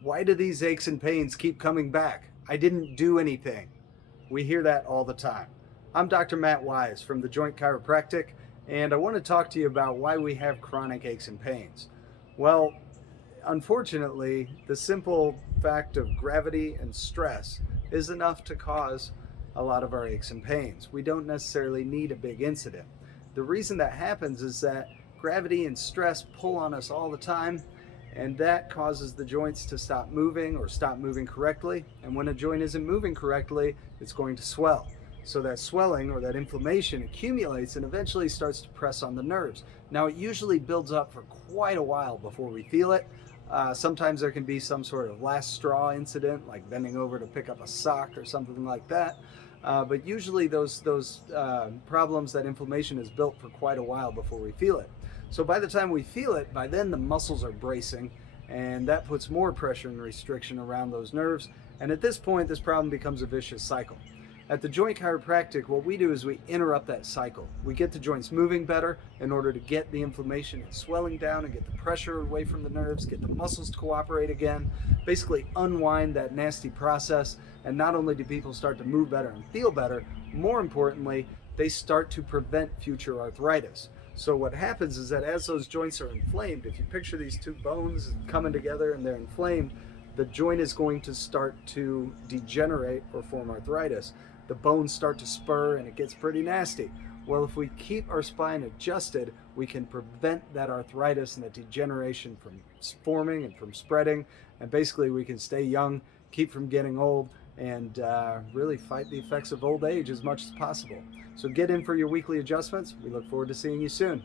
Why do these aches and pains keep coming back? I didn't do anything. We hear that all the time. I'm Dr. Matt Wise from the Joint Chiropractic, and I want to talk to you about why we have chronic aches and pains. Well, unfortunately, the simple fact of gravity and stress is enough to cause a lot of our aches and pains. We don't necessarily need a big incident. The reason that happens is that gravity and stress pull on us all the time, and that causes the joints to stop moving or stop moving correctly. And when a joint isn't moving correctly, it's going to swell. So that swelling or that inflammation accumulates and eventually starts to press on the nerves. Now, it usually builds up for quite a while before we feel it. Sometimes there can be some sort of last straw incident, like bending over to pick up a sock or something like that. But usually those problems, that inflammation is built for quite a while before we feel it. So by the time we feel it, by then the muscles are bracing, and that puts more pressure and restriction around those nerves. And at this point, this problem becomes a vicious cycle. At the Joint Chiropractic, what we do is we interrupt that cycle. We get the joints moving better in order to get the inflammation and swelling down and get the pressure away from the nerves, get the muscles to cooperate again, basically unwind that nasty process. And not only do people start to move better and feel better, more importantly, they start to prevent future arthritis. So what happens is that as those joints are inflamed, if you picture these two bones coming together and they're inflamed, the joint is going to start to degenerate or form arthritis. The bones start to spur and it gets pretty nasty. Well, if we keep our spine adjusted, we can prevent that arthritis and that degeneration from forming and from spreading. And basically, we can stay young, keep from getting old, and really fight the effects of old age as much as possible. So get in for your weekly adjustments. We look forward to seeing you soon.